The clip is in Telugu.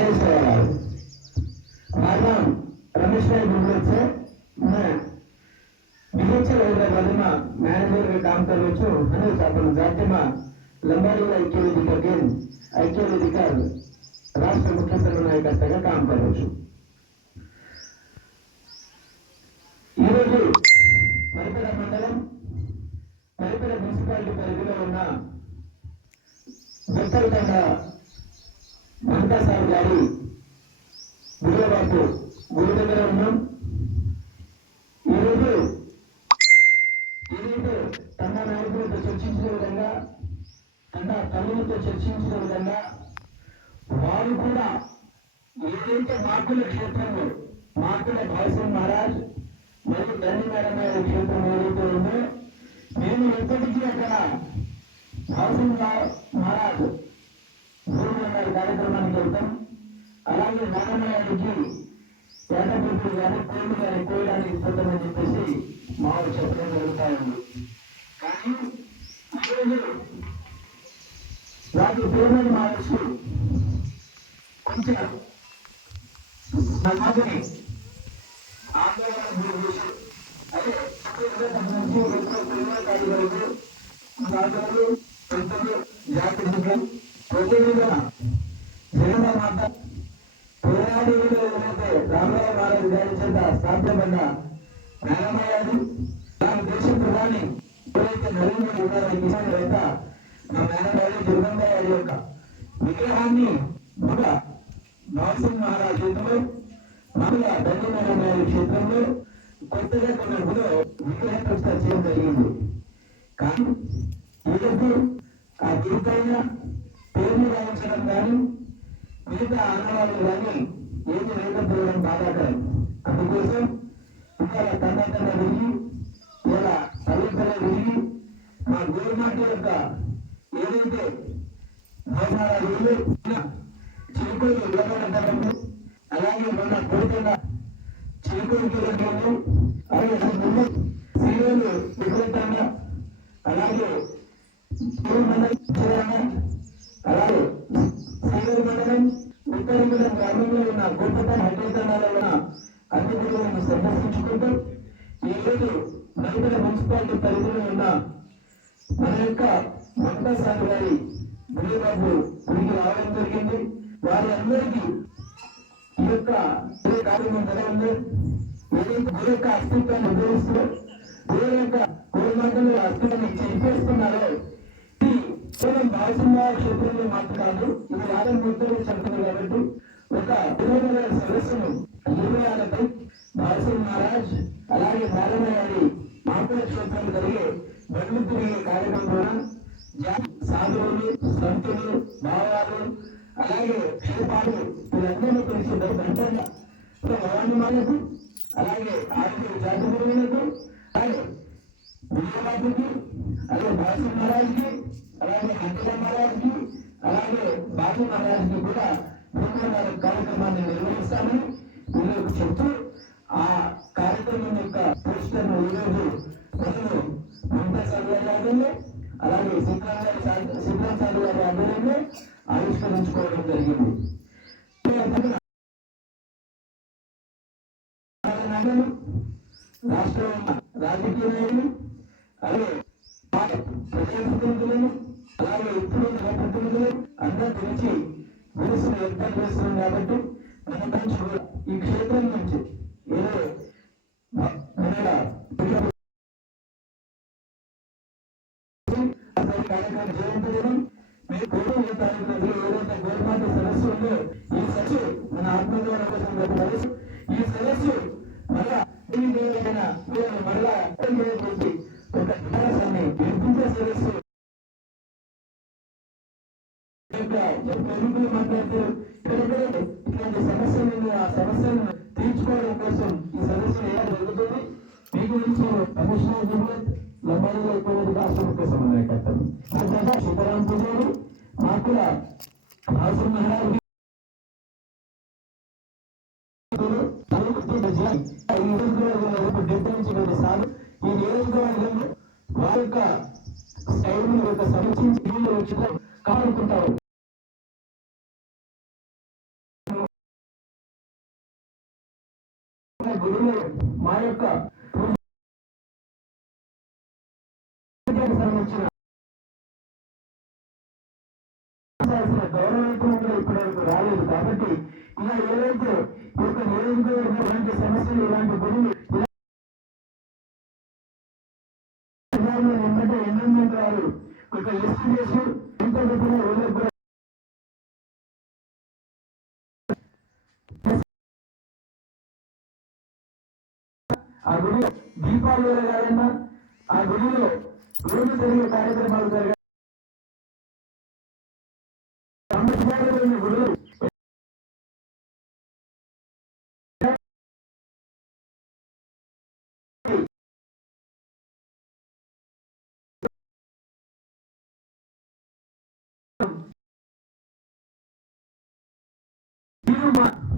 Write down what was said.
చేంజ్ చేయాలి కారణం రమేష్ గారి గురించి వచ్చే మన బిహెచ్ఎల్ హైదరాబాద్માં મેનેજર કામ કર્યું છું અને આપણું જાતિમાં లంబాడీల ఐక్య వేదిక గేమ్ ఐక్య వేదిక రాష్ట్ర ముఖ్య సమన్వయకర్తగా కామ్ కావచ్చు ఈరోజు పరిపేర మండలం పరిపేర మున్సిపాలిటీ పరిధిలో ఉన్న దత్తలతండ మమతా సార్ గారి గురువాపు గుడి దగ్గర ఉన్నాం. ఈరోజు ఏదైతే తన నాయకులతో చర్చించిన విధంగా తన తల్లులతో చర్చించిన విధంగా వారు కూడా ఏదైతే మార్పుల క్షేత్రంలో మార్పుల భాస్కర్ మహారాజ్ మరియు ధని మేడం గారి క్షేత్రం ఏదైతే ఉందో నేను ఎప్పటికీ అక్కడ భాస్కర్ మహారాజ్ కార్యక్రమానికి అలాగే అలాగే పేద ఏటపూర్తి కానీ కోళ్ళు కానీ కోయడానికి ఇస్తుందని చెప్పేసి మాకు చెప్పడం జరుగుతా ఉంది. కానీ ఈరోజు వాటి పేరుని మార్చి. కొంచెం నా ఆందోళన గురి అదే నుంచి ఎక్కువ ప్రేమ కార్యక్రమాలు పెద్దలు మాత పోరాడి ఏదైతే రామరావు మహారాజు గారి చేత స్థాపించబడిన దేశ ప్రధాని ఎవరైతే నరేంద్ర మోడీ కిసాన్ యొక్క మా మేనమయ్యాది దుర్గంధ గారి యొక్క విగ్రహాన్ని మన నరసింహ మహారాజ్ చేతిలో మన దండి క్షేత్రంలో కొత్తగా విగ్రహ ప్రతిష్ట చేయడం జరిగింది కానీ ఈరోజు ఆ దీర్ఘైన పేరుని రాయించడం కానీ మిగతా ఆనవాళ్ళు కానీ ఏమి లేకపోవడం బాధాకరం. అందుకోసం ఇవాళ తన తన విరిగి ఇలా పవిత్ర విరిగి మా గవర్నమెంట్ యొక్క ఏదైతే భవనాలు చిరుకులు ఇవ్వబడతారు అలాగే మన కోరుకున్న చిరుకులు అన్ని గురువులను సందర్శించుకుంటూ ఈ రోజు నలుగురు మున్సిపాలిటీ పరిధిలో ఉన్న మన యొక్క మమతా గారి గురుబాబు తిరిగి రావడం జరిగింది. వారి అందరికీ ఈ యొక్క కార్యక్రమం జరగండి ఏదైతే గురు యొక్క అస్తిత్వాన్ని ఉపయోగిస్తూ గురు యొక్క గురుమాటలు అస్తిత్వాన్ని చెప్పేస్తున్నారో కేవలం భాషా క్షేత్రంలో మాత్రం కాదు ఇది యాదవ ముద్రలు చెప్తుంది కాబట్టి ఒక అలాగే క్షేపాలు వీరందరినీ కలిసి వెంటనే భవాని అలాగే ఆర్థిక జాతి అలాగే విజయబాబుకి అలాగే భాష మహారాజుకి అలాగే అంకల మహారాజుకి అలాగే బాబు మహారాజుకి కూడా బృందాల కార్యక్రమాన్ని నిర్వహిస్తామని వీళ్ళకు చెప్తూ ఆ కార్యక్రమం యొక్క పోస్టర్ను ఈరోజు ప్రజలు మమతా సాగు గారి అలాగే సిద్ధరాం గారి సాగు గారి ఆధ్వర్యంలో ఆవిష్కరించుకోవడం జరిగింది. రాష్ట్ర రాజకీయ నాయకులు అలాగే ప్రజాప్రతినిధులను అలాగే ఇప్పుడు ప్రతినిధులు అందరూ పిలిచి గురుసులు ఏర్పాటు చేస్తున్నాం కాబట్టి మనం ఈ క్షేత్రం నుంచి ఏదో మ- మన అసలు కార్యక్రమం చేయించడం మీరు కోటి తారీఖు ఏదైతే సదస్సు ఉందో ఈ సదస్సు మన ఆత్మగౌరవ సదస్సు ఈ సదస్సు మళ్ళా ఒక సదస్సు మాట్లాడుతూ ఇట్లాంటి ఆ తీర్చుకోవడం కోసం ఈ సదస్సు ఎలా జరుగుతుంది? మీ గురించి కమిషనర్ జనరల్ లంబాడీలో ఎక్కువ రాష్ట్ర ముఖ్య కట్టడం తర్వాత సీతారాం పూజారి మాకుల హాసన్ మహారాజ్ ఈ నియోజకవర్గంలో డెబ్బై నుంచి సార్లు ఈ నియోజకవర్గంలో వారి యొక్క యొక్క సమీక్షించి వీళ్ళు కానుకుంటారు పూజారికి ఇప్పటివరకు రాలేదు. కాబట్టి ఇలా ఏవైతే ఈ యొక్క నియోజకవర్గం ఇలాంటి సమస్యలు ఇలాంటి గుడులు ఇలా ఒక లిస్ట్ చేసి ఎంత ఆ గుడిలో దీపాలు వెలగాలన్నా ఆ గుడిలో రోజు జరిగే కార్యక్రమాలు జరగాలి Thank you.